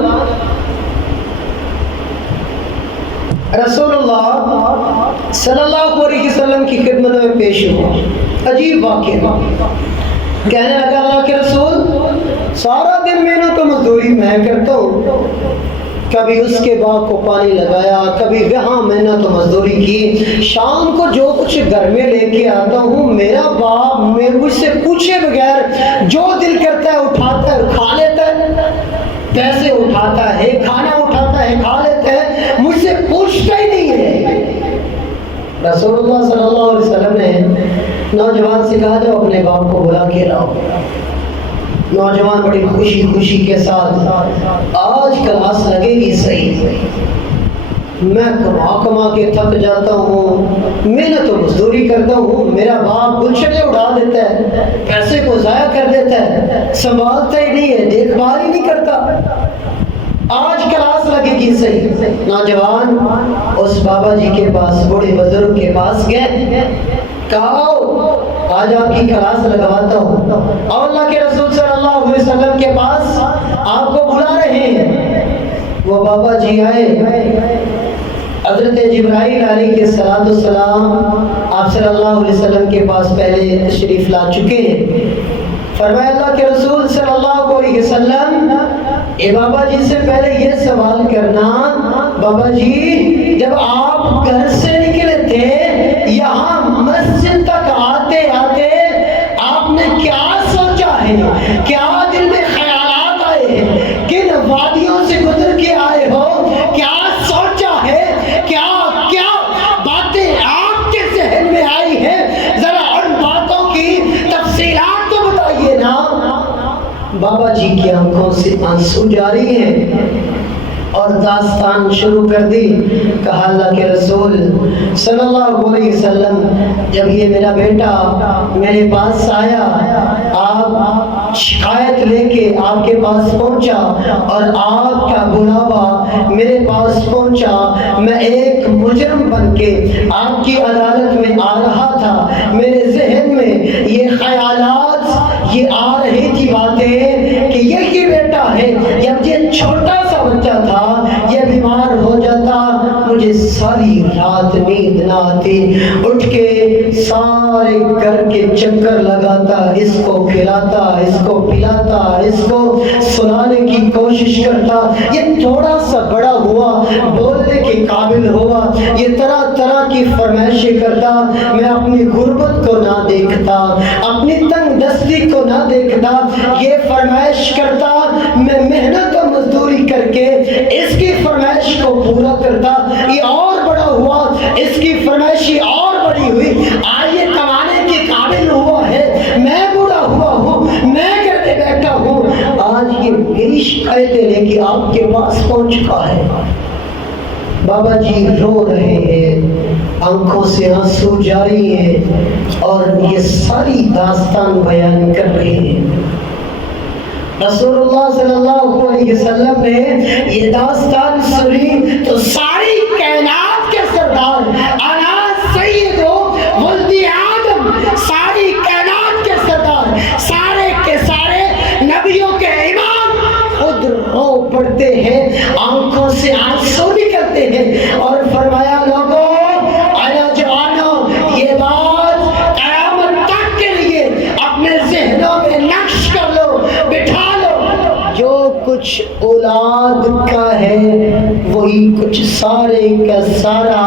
رسول اللہ صلی اللہ علیہ وسلم کی خدمت میں پیش ہوا، عجیب واقعہ، کہنے لگا اللہ کے رسول سارا دن محنت و مزدوری میں کرتا ہوں، کبھی اس کے باغ کو پانی لگایا، کبھی وہاں محنت و مزدوری کی، شام کو جو کچھ گھر میں لے کے آتا ہوں میرا باپ مجھ سے پوچھے بغیر جو دل کرتا ہے اٹھاتا ہے کھا لیتا ہے، پیسے اٹھاتا ہے، کھانا اٹھاتا ہے، کھا لیتا ہے، مجھ سے پوچھتا ہی نہیں ہے۔ رسول اللہ صلی اللہ علیہ وسلم نے نوجوان سے کہا جاؤ اپنے باپ کو بلا کے لاؤ۔ نوجوان بڑی خوشی خوشی کے ساتھ، آج کلاس لگے گی صحیح، میں کما کے تھک جاتا ہوں، محنت و مزدوری کرتا ہوں، میرا باپ گلشنے اڑا دیتا ہے، پیسے کو ضائع کر دیتا ہے، سنبھالتا ہی نہیں ہے، دیکھ بھال ہی نہیں کرتا، آج کلاس لگے گی صحیح۔ نوجوان اس بابا جی کے پاس، بوڑھے بزرگ کے پاس گئے، کہا آج آپ کی کلاس لگواتا ہوں، اور اللہ کے رسول صلی اللہ علیہ وسلم کے پاس آپ کو بلا رہے ہیں۔ وہ بابا جی آئے، حضرت جبرائیل علیہ السلام آپ صلی اللہ علیہ وسلم کے پاس پہلے تشریف لا چکے ہیں۔ فرمایا اللہ کے رسول صلی اللہ علیہ وسلم اے بابا جی سے پہلے یہ سوال کرنا، بابا جی جب آپ گھر سے نکلے تھے یہاں مسجد تک آتے آتے آپ نے کیا سوچا ہے، کیا دل میں خیالات آئے ہیں، کن وادیوں سے گزر کے آئے ہو، کیا سوچا ہے، کیا کیا باتیں آپ کے ذہن میں آئی ہیں، ذرا ان باتوں کی تفصیلات تو بتائیے نا۔ بابا جی کی آنکھوں سے آنسو جاری ہیں اور داستان شروع کر دی۔ کہا اللہ کے رسول صلی اللہ علیہ وسلم جب یہ میرا بیٹا میرے پاس آیا، آپ شکایت لے کے آپ کے پاس پہنچا اور آپ کا بلاوا میرے پاس پہنچا، میں ایک مجرم بن کے آپ کی عدالت میں آ رہا تھا، میرے ذہن میں یہ خیالات یہ آ رہی تھی باتیں کہ یہ بیٹا ہے، جب یہ چھوٹا سا بچہ تھا یہ بیمار ہو جاتا مجھے ساری رات نیند نہ آتی، اٹھ کے سارے گھر کے چکر لگاتا، اس کو کھلاتا، اس کو پلاتا، اس کو سلانے کی کوشش کرتا، یہ تھوڑا سا بڑا ہوا، بولنے کے قابل ہوا، یہ طرح طرح کی فرمائشیں کرتا، میں اپنی غربت کو نہ دیکھتا، اپنی تنگ دستی کو نہ دیکھتا، یہ فرمائش کرتا، میں محنت و مزدوری کر کے اس کی فرمائش کو پورا کرتا، یہ اور بڑا ہوا، اس کی فرمائشی اور بڑی ہوئی، آج یہ کمانے کے قابل ہوا ہے، میں بوڑھا ہوا ہوں، میں گھر میں بیٹھا ہوں، آج یہ میری شکایتیں لے کے آپ کے پاس پہنچ چکا ہے۔ بابا جی رو رہے ہیں، آنکھوں سے آنسو جاری ہیں اور یہ ساری داستان بیان کر رہے ہیں۔ رسول اللہ صلی اللہ علیہ وسلم نے یہ داستان سنی تو ساری کائنات کے سردار انا سید ولد آدم، ساری کائنات کے سردار، سارے کے سارے نبیوں کے امام خود رو پڑتے ہیں، آنکھوں سے آنسو نکلتے ہیں اور فرمایا لوگوں انا جوانوں یہ بات قیامت تک کے لیے اپنے ذہنوں میں نقش کر لو، بٹھا جو کچھ اولاد کا ہے وہی کچھ سارے کا سارا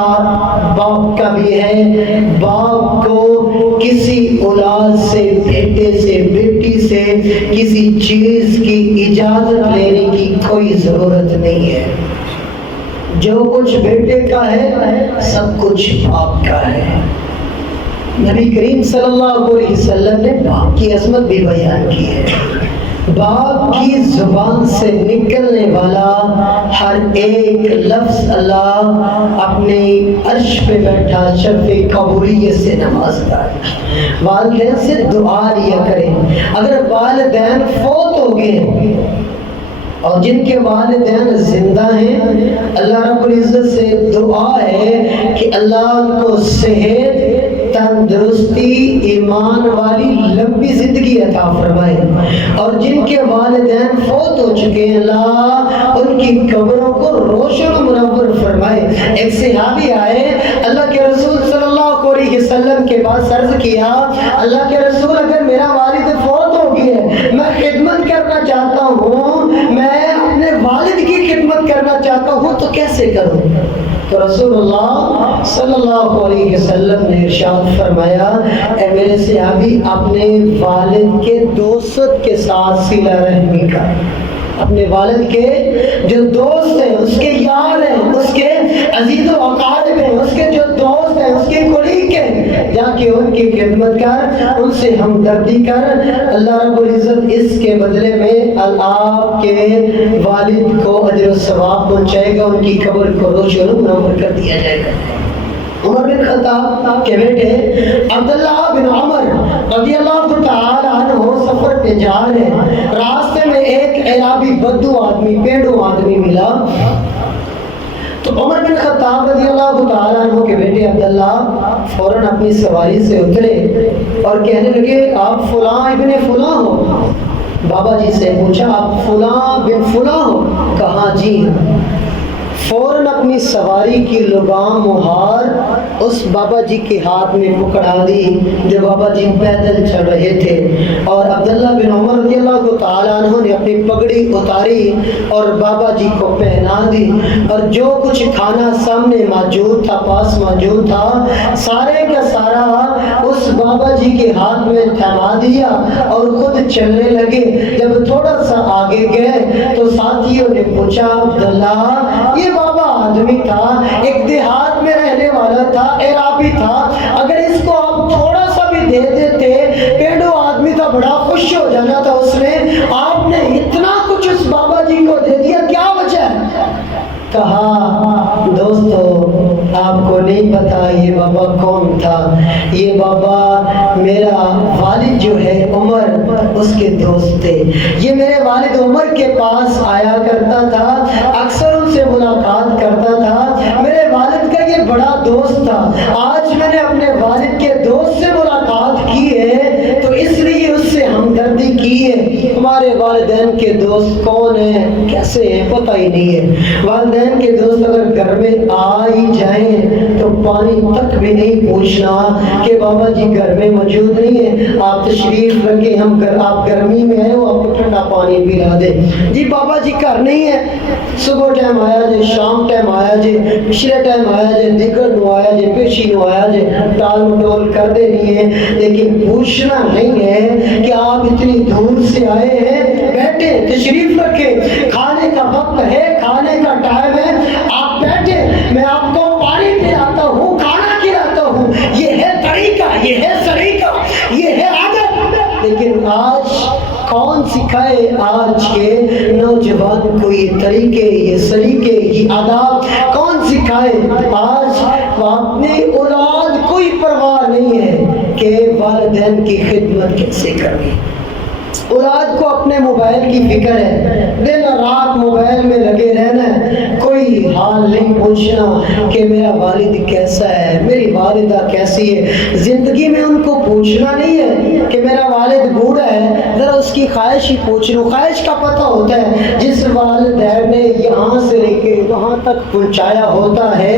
باپ کا بھی ہے۔ باپ کو کسی اولاد سے، بیٹے سے، بیٹی سے کسی چیز کی اجازت لینے کی کوئی ضرورت نہیں ہے، جو کچھ بیٹے کا ہے سب کچھ باپ کا ہے۔ نبی کریم صلی اللہ علیہ وسلم نے باپ کی عظمت بھی بیان کی ہے۔ باپ کی زبان سے نکلنے والا ہر ایک لفظ اللہ اپنے عرش پہ بیٹھا شرف قبولیت سے نوازتا ہے۔ والدین سے دعا لیا کریں، اگر والدین فوت ہو گئے اور جن کے والدین زندہ ہیں اللہ رب العزت سے دعا ہے کہ اللہ ان کو صحت، تندرستی، ایمان والی لمبی زندگی عطا فرمائے، اور جن کے والدین فوت ہو چکے ہیں اللہ ان کی قبروں کو روشن و منور فرمائے۔ ایک صحابی آئے اللہ کے رسول صلی اللہ علیہ وسلم کے پاس عرض کیا، اللہ کے رسول اگر میرا والد فوت ہو گیا، میں خدمت کرنا چاہتا ہوں، میں اپنے والد کی خدمت کرنا چاہتا کیسے کروں؟ تو رسول اللہ صلی اللہ علیہ وسلم نے ارشاد فرمایا، اے میرے صحابی، اپنے والد کے دوست کے ساتھ صلہ رحمی کا، اپنے والد کے جو دوست ہیں، اس کے یار ہیں، اس کے عزیز و اقارب ہیں، اس کے جو دوست ہیں، اس کے کولیگ ہیں، جا کے ان کی خدمت کر، ان سے ہمدردی کر۔ اللہ رب العزت اس کے بدلے میں آپ کے والد کو اجر و ثواب پہنچائے گا، ان کی قبر کو روشن و منور کر دیا جائے گا۔ عمر بن خطاب کے بیٹے عبداللہ بن عمر رضی اللہ تعالی عنہ سفر پہ جا رہے ہیں، راستے میں ایک عرابی بدو آدمی، پیڑو آدمی ملا، تو عمر بن خطاب رضی اللہ تعالی عنہ کے بیٹے عبداللہ فوراً اپنی سواری سے اترے اور کہنے لگے، آپ فلاں ابن فلاں ہو؟ بابا جی سے پوچھا، آپ فلاں بن فلاں ہو؟ کہا جی ہاں۔ فوراً اپنی سواری کی لگام و ہار اس بابا جی کے ہاتھ میں پکڑا دی جو بابا جی پیدل چل رہے تھے، اور عبداللہ بن عمر رضی اللہ تعالیٰ عنہ نے اپنی پگڑی اتاری اور بابا جی کو پہنا دی، اور جو کچھ کھانا سامنے موجود تھا، پاس موجود تھا، سارے کا سارا اس بابا جی کے ہاتھ میں تھما دیا اور خود چلنے لگے۔ جب تھوڑا سا آگے گئے تو ساتھیوں نے پوچھا، عبداللہ یہ بابا آدمی تھا، ایک دیہات میں رہنے والا تھا، عرابی تھا، اگر اس کو آپ تھوڑا سا بھی دے دیتے، پیڑو آدمی تھا، بڑا خوش ہو جانا تھا اس نے، آپ نے اتنا کچھ اس بابا جی کو دے دیا، کیا وجہ ہے؟ کہا، دوستو آپ کو نہیں پتا یہ بابا کون تھا، یہ بابا میرا والد جو ہے عمر، اس کے دوست تھے، یہ میرے والد عمر کے پاس آیا کرتا تھا، اکثر ان سے ملاقات کرتا تھا، میرے والد کا یہ بڑا دوست تھا، آج میں نے اپنے والد کے دوست سے ملاقات کی ہے تو اس لیے اس سے ہمدردی کی ہے۔ ہمارے والدین کے دوست کون ہیں، کیسے ہیں، پتہ ہی نہیں ہے۔ والدین کے دوست اگر گھر میں آ ہی جائیں تو پانی تک بھی نہیں پوچھنا کہ بابا جی گھر میں موجود نہیں ہے، آپ تشریف رکھیں، آپ گرمی میں ہیں، وہ آپ کو ٹھنڈا پانی پلا دے۔ جی بابا جی گھر نہیں ہے، صبح ٹائم آیا جے، شام ٹائم آیا جے، پچھلے ٹائم آیا جے، دیگر نو آیا جے، پیشی نو آیا جے، ٹال مٹول کر دینی ہے، لیکن پوچھنا نہیں ہے کہ آپ اتنی دور سے آئے ہیں، بیٹھے تشریف رکھیں، کھانے کا وقت ہے، کھانے کا ٹائم ہے، آپ بیٹھے، میں آپ کو پانی پلاتا ہوں، کھانا کھلاتا ہوں، یہ ہے طریقہ، یہ ہے سلیقہ، یہ ہے عادت۔ لیکن آج کون سکھائے آج کے نوجوان کو یہ طریقے، یہ سلیقے، یہ آداب کون سکھائے؟ آج اپنے اولاد کوئی پرواہ نہیں ہے کہ والدین کی خدمت کیسے کرنی۔ اولاد کو اپنے موبائل کی فکر ہے، دن رات موبائل میں لگے رہنا ہے، کوئی حال نہیں پوچھنا کہ میرا والد کیسا ہے، میری والدہ کیسی ہے، زندگی میں ان کو پوچھنا نہیں ہے کہ میرا والد بوڑھا ہے، ذرا اس کی خواہش ہی پوچھ لو۔ خواہش کا پتہ ہوتا ہے، جس والدین نے یہاں سے لے کے وہاں تک پہنچایا ہوتا ہے،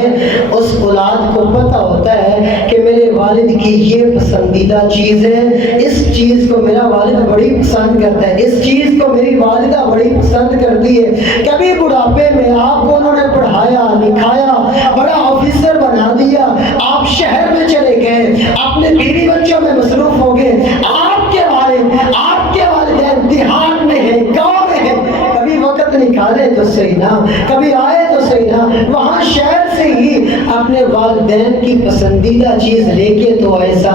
اس اولاد کو پتہ ہوتا ہے کہ میرے والد کی یہ پسندیدہ چیز ہے، اس چیز کو میرا والد بڑی پسند کرتا ہے، اس چیز کو میری والدہ بڑی پسند کرتی ہے۔ کبھی بڑھاپے میں آپ کو انہوں نے پڑھایا لکھایا، بڑا آفیسر بنا دیا، آپ شہر میں چلے گئے، اپنے بیوی بچوں میں مصروف ہو گئے، آپ کے والدین دیہات میں ہیں، گاؤں میں ہیں، کبھی وقت نکالے تو صحیح نا، کبھی آئے تو صحیح نا، وہاں شہر سے ہی اپنے والدین کی پسندیدہ چیز لے کے تو ایسا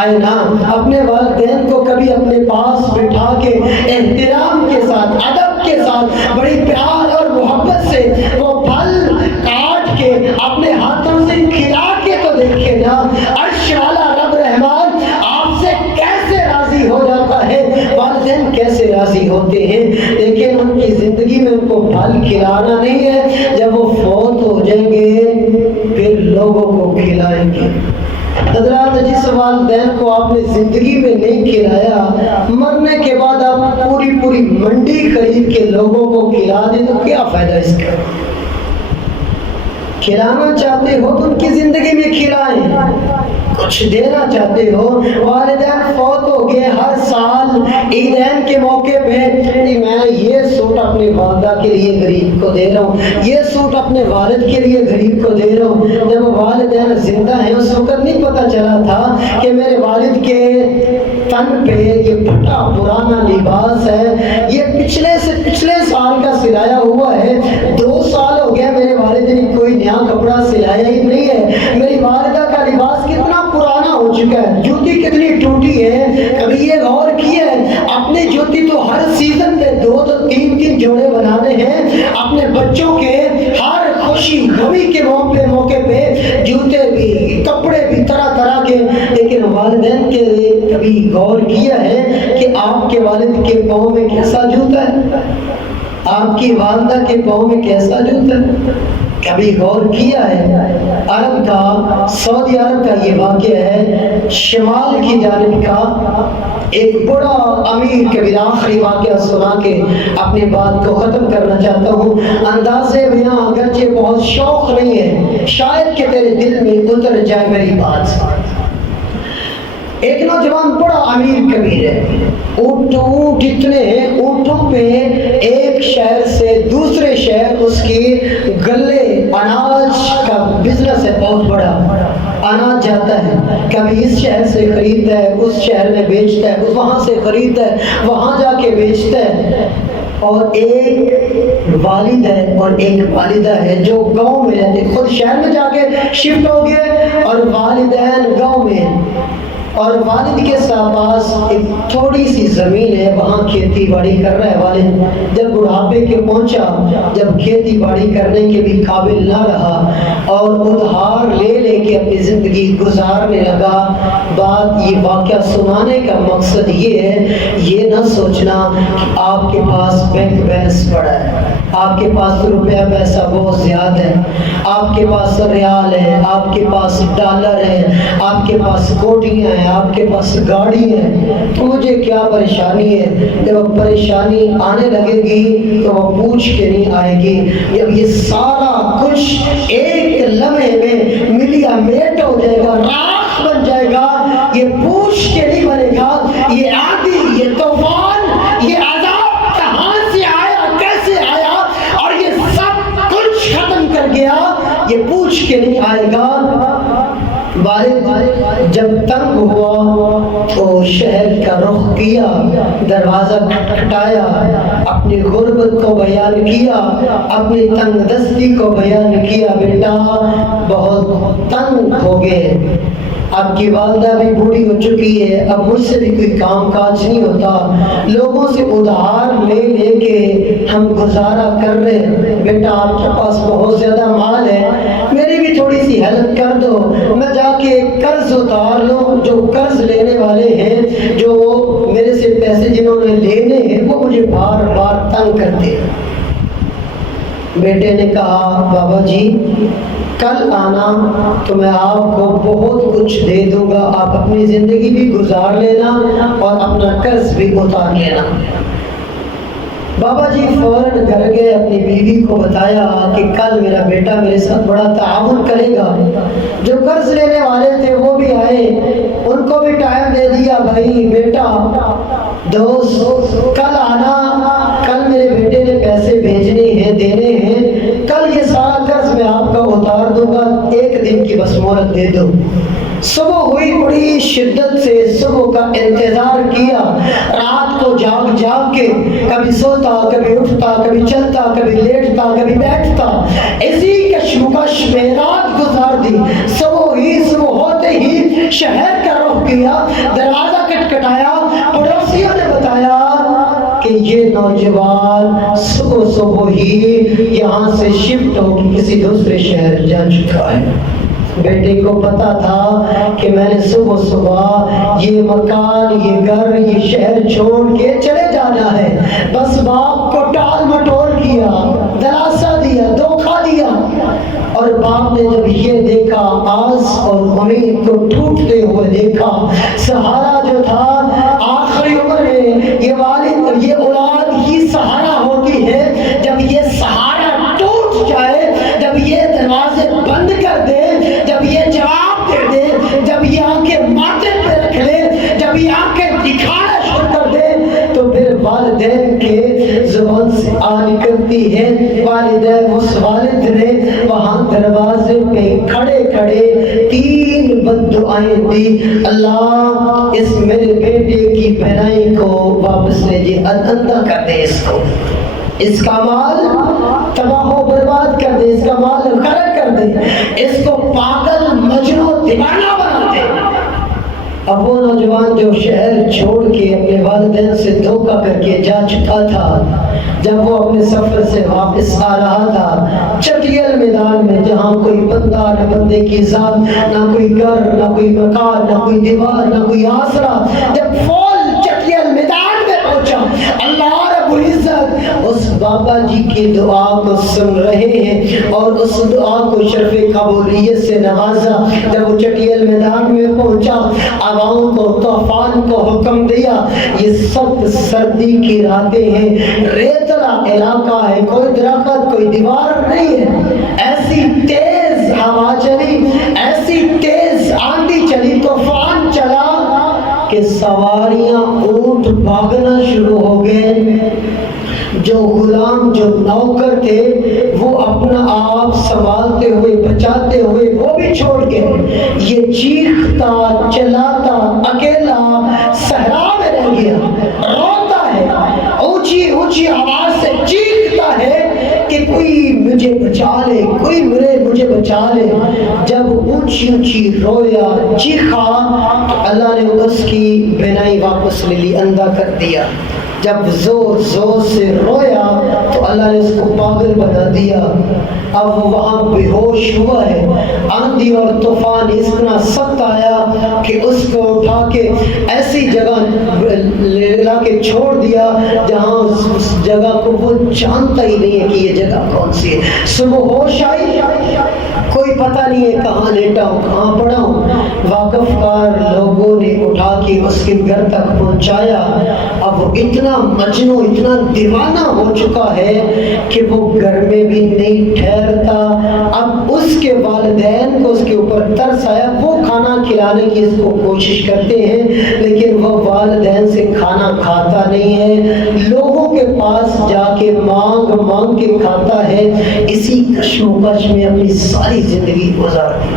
آئے نا، اپنے والدین کو کبھی اپنے پاس بٹھا کے احترام کے ساتھ، ادب کے ساتھ، بڑی پیار اور محبت سے وہ پھل کاٹ کے اپنے ہاتھوں سے کھلا کے تو دیکھے نا، عرش والا رب رحمان آپ سے کیسے راضی ہو جاتا ہے، والدین کیسے راضی ہوتے ہیں۔ لیکن ان کی زندگی میں ان کو پھل کھلانا نہیں ہے، جب وہ فوت ہو جائیں گے پھر لوگوں کو کھلائیں گے۔ حضرات، جس والدین کو آپ نے زندگی میں نہیں کھلایا، مرنے کے بعد آپ پوری منڈی خرید کے لوگوں کو کھلا دیں تو کیا فائدہ اس کا؟ کھلانا چاہتے ہو تو ان کی زندگی میں کھلائیں، کچھ دینا چاہتے ہو، والدین فوت ہو گئے، ہر سال عیدین کے موقع پہ میں یہ سوٹ اپنی والدہ کے لیے غریب کو دے رہا ہوں، یہ سوٹ اپنے والد کے لیے غریب کو دے رہا ہوں۔ جب والدین زندہ ہیں اس وقت نہیں پتہ چلا تھا کہ میرے والد کے تن پہ یہ پھٹا پرانا لباس ہے، یہ پچھلے سال کا سلایا ہوا ہے، 2 سال ہو گیا میرے والد نے کوئی نیا کپڑا سلایا ہی نہیں ہے، میری والدہ کا لباس کتنا پرانا ہو چکا ہے، جوتی کتنی ٹوٹی ہے۔ کبھی یہ غور کیا ہے اپنی جوتی تو ہر سیزن میں 2 3 جوڑے بنانے ہیں، اپنے بچوں کے ہر خوشی غمی کے موقع پہ جوتے بھی کپڑے بھی طرح طرح کے، لیکن والدین کے لیے کبھی غور کیا ہے کہ آپ کے والد کے پاؤں میں کیسا جوتا ہے، آپ کی والدہ کے پاؤں میں کیسا جوتا ہے؟ کبھی غور کیا ہے؟ عرب کا، سعودی عرب کا یہ واقعہ ہے، شمال کی جانب کا ایک بڑا امیر کبیر، آخری واقعہ سنا کے اپنی بات کو ختم کرنا چاہتا ہوں۔ اندازے بیاں اگرچہ بہت شوق نہیں ہے، شاید کہ تیرے دل میں اتر جائے میری بات۔ ایک نوجوان بڑا امیر کبیر ہے، اونٹ اتنے ہیں، اونٹوں پہ ایک شہر سے دوسرے شہر اس کی گلے اناج کا بزنس ہے، بہت بڑا اناج جاتا ہے، کبھی اس شہر سے خریدتا ہے، اس شہر میں بیچتا ہے، وہاں سے خریدتا ہے، وہاں جا کے بیچتا ہے۔ اور ایک والد ہے اور ایک والدہ ہے جو گاؤں میں رہتے، خود شہر میں جا کے شفٹ ہو گئے اور والدین گاؤں میں، اور والد کے پاس ایک تھوڑی سی زمین ہے، وہاں کھیتی باڑی کر رہا ہے والد۔ جب بڑھاپے کے پہنچا، جب کھیتی باڑی کرنے کے بھی قابل نہ رہا اور ادھار لے کے اپنی زندگی گزارنے لگا۔ بات یہ واقعہ سنانے کا مقصد یہ ہے، یہ نہ سوچنا کہ آپ کے پاس بینک بیلنس پڑا ہے، آپ کے پاس روپیہ پیسہ بہت زیادہ ہے، آپ کے پاس ریال ہے، آپ کے پاس ڈالر ہے، آپ کے پاس کوٹیاں ہیں، آپ کے پاس گاڑی ہے، تو مجھے کیا پریشانی ہے؟ جب پریشانی آنے لگے گی تو وہ پوچھ کے نہیں آئے گی۔ جب یہ سارا کچھ ایک لمحے میں ملیا میٹ ہو جائے گا، راکھ بن جائے گا، یہ پوچھ کے نہیں بنے گا، یہ آندھی، یہ طوفان، یہ عذاب کہاں سے آیا، کیسے آیا اور یہ سب کچھ ختم کر گیا، یہ پوچھ کے نہیں آئے گا۔ والد جب تنگ ہوا تو شہر کا رخ کیا، دروازہ کھٹکھٹایا، اپنی غربت کو بیان کیا، اپنی تنگ دستی کو بیان کیا، بیٹا بہت تنگ ہو گئے، آپ کی والدہ بھی بوڑھی ہو چکی ہے، اب مجھ سے بھی کوئی کام کاج نہیں ہوتا، لوگوں سے ادھار لے کے ہم گزارا کر رہے ہیں، بیٹا آپ کے پاس بہت زیادہ مال ہے، میری بھی تھوڑی سی ہیلپ کر دو، میں جا کے قرض اتار لوں، جو قرض لینے والے ہیں، جو میرے سے پیسے جنہوں نے لینے ہیں، وہ مجھے بار بار تنگ کرتے ہیں۔ بیٹے نے کہا بابا جی کل آنا تو میں آپ کو بہت کچھ دے دوں گا، آپ اپنی زندگی بھی گزار لینا اور اپنا قرض بھی اتار لینا۔ بابا جی فوراً گھر گئے، اپنی بیوی کو بتایا کہ کل میرا بیٹا میرے ساتھ بڑا تعاون کرے گا۔ جو قرض لینے والے تھے وہ بھی آئے، ان کو بھی ٹائم دے دیا، بھائی بیٹا دوست کل آنا، کل میرے بیٹے نے پیسے بھیجنے ہیں، دینے ہیں، کل یہ سارا قرض میں آپ کا اتار دوں گا، 1 دن کی بس مہلت دے دو۔ صبح ہوئی، بڑی شدت سے صبح کا انتظار کیا، رات کو جاگ کے کبھی سوتا، کبھی اٹھتا، کبھی چلتا، کبھی لیٹتا، کبھی بیٹھتا، اسی کشمکش میں رات گزار دی۔ صبح ہوتے ہی شہر کا رخ کیا، دروازہ کھٹکھٹایا، پڑوسیوں نے بتایا کہ یہ نوجوان صبح ہی یہاں سے شفٹ ہو کے کسی دوسرے شہر جا چکا ہے۔ بیٹے کو پتا تھا کہ میں نے صبح یہ مکان، یہ گھر، یہ شہر چھوڑ کے چلے جانا ہے، بس باپ کو ٹال مٹول کیا، دلاسا دیا، دھوکہ دیا، اور باپ نے جب یہ دیکھا، آس اور امید کو ٹوٹتے ہوئے دیکھا، سہارا جو تھا آخری عمر میں، یہ والد اور یہ اولاد ہی سہارا ہوتی ہے، جب یہ سہارا ٹوٹ جائے، جب یہ دروازے دروازے پہ کھڑے کھڑے 3 بددعائیں دی، اللہ اس میرے بیٹے کی بہنائی کو واپس لے جی، اندھا کر دے اس کا مال تباہ و برباد کر دے، اس کا مال غرق کر دے، اس کو پاگل مجنون دیوانہ بنا دے۔ اب وہ نوجوان جو شہر چھوڑ کے اپنے والدین سے دھوکہ کر کے جا چکا تھا، جب وہ اپنے سفر سے واپس آ رہا تھا، چٹیل میدان میں جہاں کوئی بندہ نہ بندے کی ذات، نہ کوئی گھر، نہ کوئی مکان، نہ کوئی دیوار، نہ کوئی آسرا، جب فول چٹیل میدان میں پہنچا، اللہ رب العزت اس بابا جی کی دعا کو سن رہے ہیں اور اس دعا کو شرف قبولیت سے نوازا۔ جب وہ چٹیل میدان میں پہنچا، عوام کو، طوفان کو حکم دیا، یہ سب سردی کی راتیں ہیں، ریتلا علاقہ ہے، کوئی درخت، کوئی دیوار نہیں ہے، ایسی تیز ہوا چلی، ایسی تیز آندھی چلی، طوفان چلا کہ سواریاں اونٹ بھاگنا شروع ہو گئے۔ جو غلام، جو نوکر تھے، وہ اپنا آپ سنبھالتے ہوئے، بچاتے ہوئے وہ بھی چھوڑ گئے۔ یہ چیختا چلاتا اکیلا صحرا میں رہ گیا، روتا ہے، اونچی اونچی آواز سے چیختا ہے کہ کوئی مجھے بچا لے، کوئی مجھے بچا لے۔ جب اونچی اونچی رویا، چیخا، تو اللہ نے اس کی بینائی واپس لے لی، اندھا کر دیا۔ جب زور زور سے رویا تو اللہ نے اس کو پاگل بنا دیا۔ اب وہ وہاں بے ہوش ہوا ہے، آندھی اور طوفان اس طرح سخت آیا کہ اس کو اٹھا کے ایسی جگہ لا کے چھوڑ دیا جہاں اس جگہ کو وہ جانتا ہی نہیں ہے کہ یہ جگہ کون سی ہے۔ صبح ہوش آئی، کوئی پتہ نہیں ہے کہاں لیٹا ہوں، کہاں پڑا ہوں۔ واقف کار لوگوں نے اٹھا کے اس کے گھر تک پہنچایا۔ اب وہ اتنا مجنون، اتنا دیوانہ ہو چکا ہے کہ وہ گھر میں بھی نہیں ٹھہرتا۔ اب اس کے والدین کو اس کے اوپر ترس آیا، وہ کھانا کھلانے کی اس کو کوشش کرتے ہیں، لیکن وہ والدین سے کھانا کھاتا نہیں ہے، لوگوں کے پاس جا کے مانگ مانگ کے کھاتا ہے۔ اسی کشمکش میں اپنی ساری زندگی گزار دی۔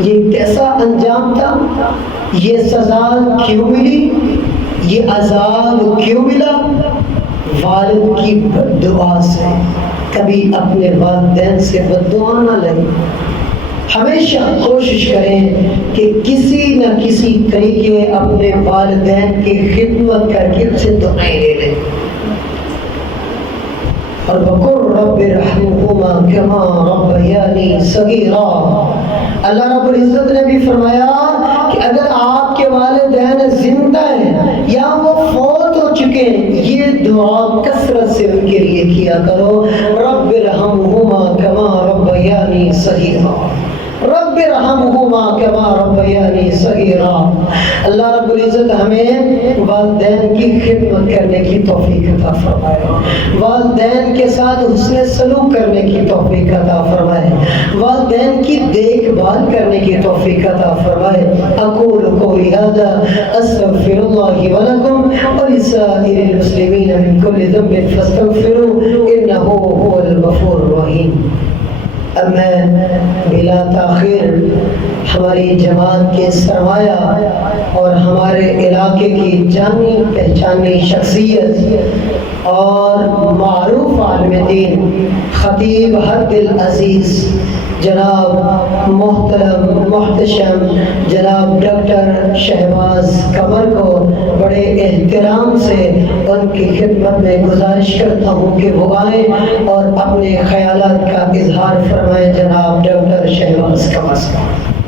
یہ کیسا انجام تھا؟ یہ سزا کیوں ملی؟ یہ عذاب کیوں ملا؟ والد کی بد دعا سے۔ کبھی اپنے والدین سے بد دعا نہ لیں، ہمیشہ کوشش کریں کہ کسی نہ کسی طریقے اپنے والدین کی خدمت کر کے ان سے دعائیں لے لیں۔ اور وَقُلْ رَبِّ ارْحَمْهُمَا كَمَا رَبَّيَانِي صَغِيرًا۔ اللہ رب العزت نے بھی فرمایا کہ اگر آپ کے والدین زندہ ہیں یا وہ فوت ہو چکے ہیں، یہ دعا کثرت سے ان کے لیے کیا کرو۔ رَبِّ ارْحَمْهُمَا كَمَا رَبَّيَانِي صَغِيرًا، رب ارحمہما کما ربیانی صغیرا۔ اللہ رب العزت ہمیں والدین کی خدمت کرنے کی توفیق عطا فرمائے، والدین کے ساتھ حسن سلوک کرنے کی توفیق عطا فرمائے، والدین کی دیکھ بھال کرنے کی توفیق عطا فرمائے۔ اقول قولی ھذا استغفر اللہ ولکم ولسائر المسلمین من کل ذنب فاستغفروه انہ هو الغفور الرحیم۔ اب میں بلا تاخیر ہماری جماعت کے سرمایہ اور ہمارے علاقے کی جانی پہچانی شخصیت اور معروف عالم دین خطیب حد العزیز جناب محترم محتشم جناب ڈاکٹر شہباز قمر کو بڑے احترام سے ان کی خدمت میں گزارش کرتا ہوں کہ وہ آئیں اور اپنے خیالات کا اظہار فرمائیں۔ جناب ڈاکٹر شہباز قمر صاحب۔